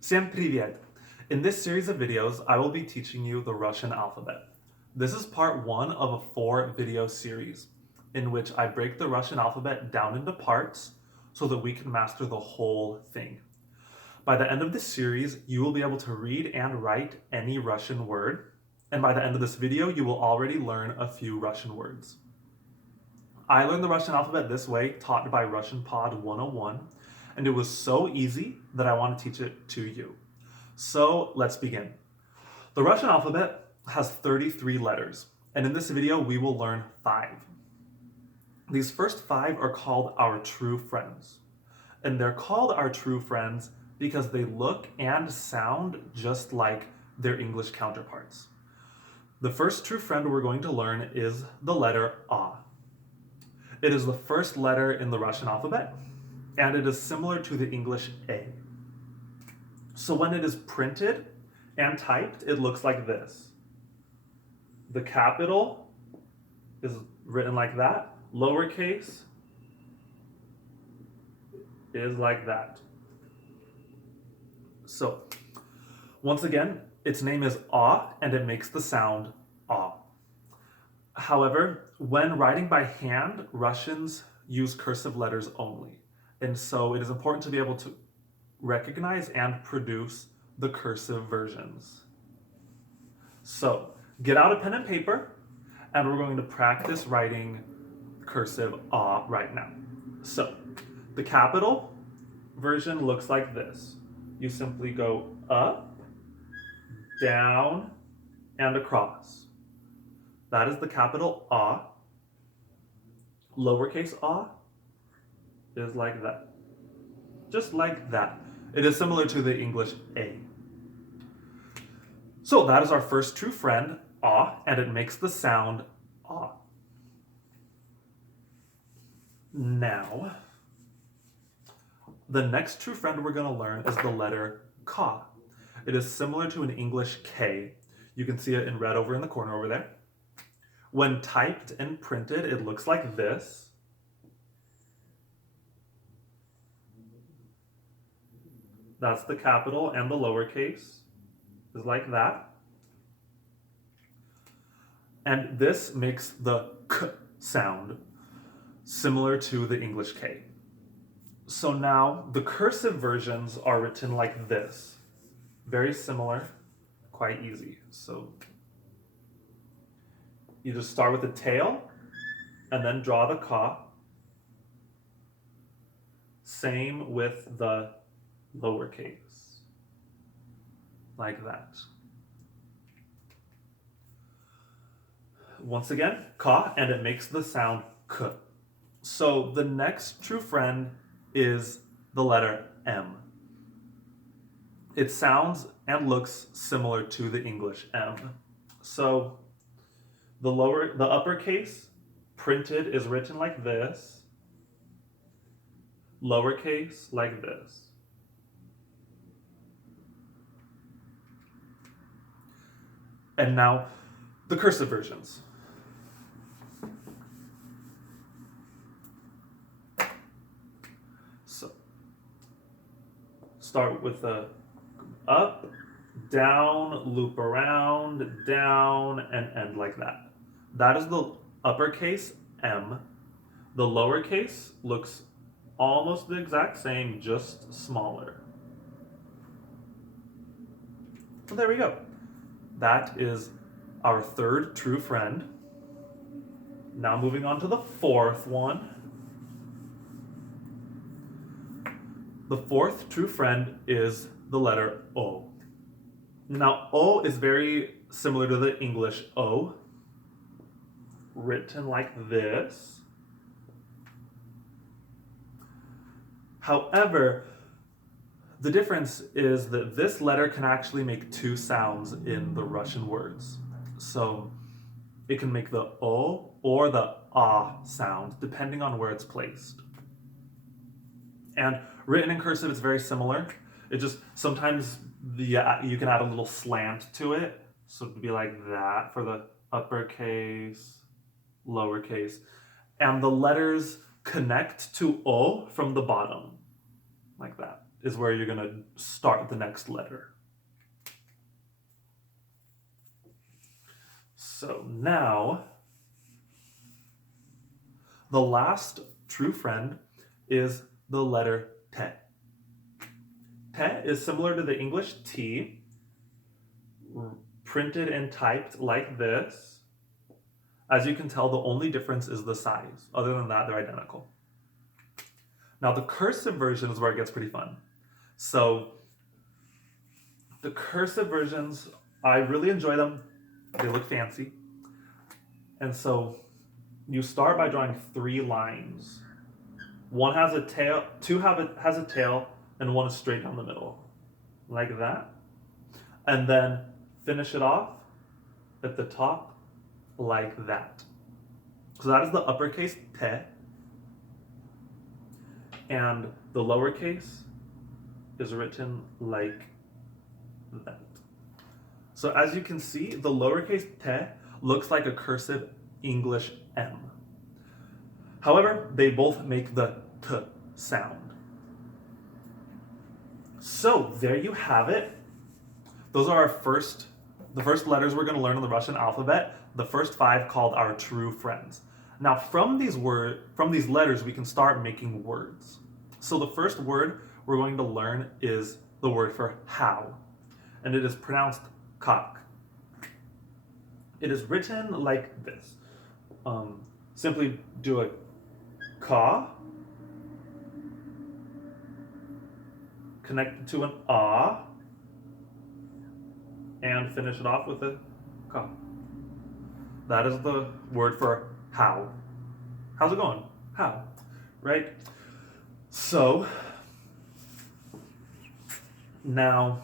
Всем привет! In this series of videos, I will be teaching you the Russian alphabet. This is part one of a 4-video series in which I break the Russian alphabet down into parts so that we can master the whole thing. By the end of this series, you will be able to read and write any Russian word, and by the end of this video, you will already learn a few Russian words. I learned the Russian alphabet this way, taught by Russian Pod 101, and it was so easy that I want to teach it to you. So let's begin. The Russian alphabet has 33 letters, and in this video we will learn 5. These first 5 are called our true friends, and they're called our true friends because they look and sound just like their English counterparts. The first true friend we're going to learn is the letter A. It is the first letter in the Russian alphabet, and it is similar to the English A. So when it is printed and typed, it looks like this. The capital is written like that. Lowercase is like that. So once again, its name is A, and it makes the sound A. However, when writing by hand, Russians use cursive letters only. And so it is important to be able to recognize and produce the cursive versions. So get out a pen and paper, and we're going to practice writing cursive A right now. So the capital version looks like this. You simply go up, down, and across. That is the capital A. Lowercase a is like that. Just like that. It is similar to the English A. So that is our first true friend, A, and it makes the sound A. Now, the next true friend we're going to learn is the letter K. It is similar to an English K. You can see it in red over in the corner over there. When typed and printed, it looks like this. That's the capital, and the lowercase is like that. And this makes the K sound, similar to the English K. So now the cursive versions are written like this. Very similar, quite easy. So you just start with the tail and then draw the K. Same with the lowercase, like that. Once again, K, and it makes the sound K. So the next true friend is the letter M. It sounds and looks similar to the English M. So the uppercase printed is written like this, lowercase like this. And now the cursive versions. So start with the up, down, loop around, down, and end like that. That is the uppercase M. The lowercase looks almost the exact same, just smaller. So there we go. That is our third true friend. Now moving on to the fourth one. The fourth true friend is the letter O. Now O is very similar to the English O, written like this. However, the difference is that this letter can actually make 2 sounds in the Russian words. So it can make the O or the A sound, depending on where it's placed. And written in cursive, it's very similar. It just, sometimes you can add a little slant to it. So it'd be like that for the uppercase, lowercase. And the letters connect to O from the bottom, like that. is where you're going to start the next letter. So now, the last true friend is the letter te. Te is similar to the English T, printed and typed like this. As you can tell, the only difference is the size. Other than that, they're identical. Now, the cursive version is where it gets pretty fun. So, the cursive versions, I really enjoy them. They look fancy. And so, you start by drawing 3 lines. One has a tail, two has a tail, and one is straight down the middle. Like that. And then finish it off at the top like that. So that is the uppercase te. And the lowercase is written like that. So as you can see, the lowercase te looks like a cursive English M. However, they both make the t sound. So there you have it. Those are the first letters we're going to learn in the Russian alphabet. The first 5 called our true friends. Now from these letters, we can start making words. So the first word we're going to learn is the word for how, and it is pronounced kak. It is written like this. Simply do a ka, connect it to an ah, and finish it off with a ka. That is the word for how. How's it going? How, right? So, now,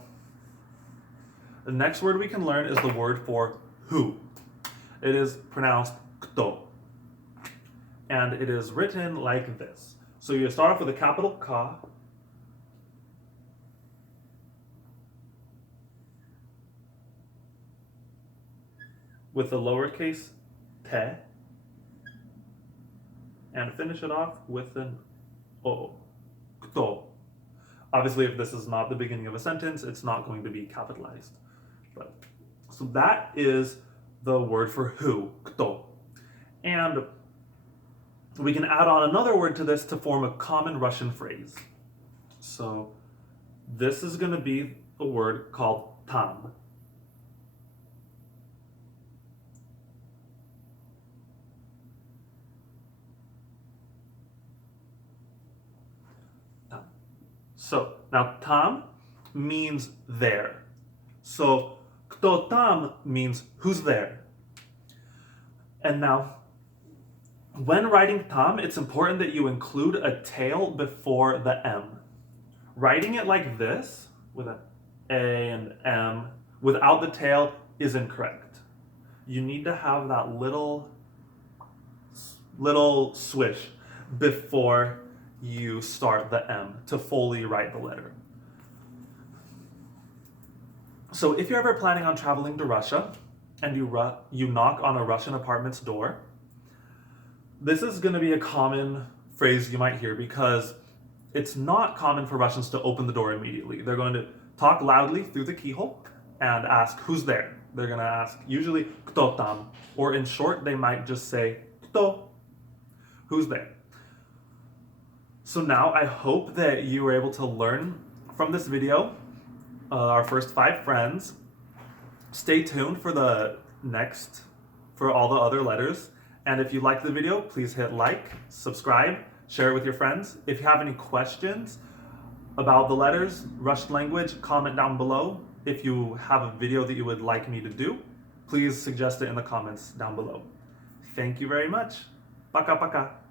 the next word we can learn is the word for who. It is pronounced kto. And it is written like this. So you start off with a capital Ka. With a lowercase te. And finish it off with an o. Kto. Obviously, if this is not the beginning of a sentence, it's not going to be capitalized. But so that is the word for who, kto. And we can add on another word to this to form a common Russian phrase. So this is going to be a word called tam. So now tam means there. So kto tam means who's there. And now, when writing tam, it's important that you include a tail before the M. Writing it like this, with an A and M, without the tail is incorrect. You need to have that little swish before you start the M to fully write the letter. So if you're ever planning on traveling to Russia and you knock on a Russian apartment's door, this is going to be a common phrase you might hear because it's not common for Russians to open the door immediately. They're going to talk loudly through the keyhole and ask, who's there? They're going to ask usually, kto tam? Or in short, they might just say, kto? Who's there? So now I hope that you were able to learn from this video our first 5 friends. Stay tuned for all the other letters. And if you liked the video, please hit like, subscribe, share it with your friends. If you have any questions about the letters, Russian language, comment down below. If you have a video that you would like me to do, please suggest it in the comments down below. Thank you very much. Пока-пока.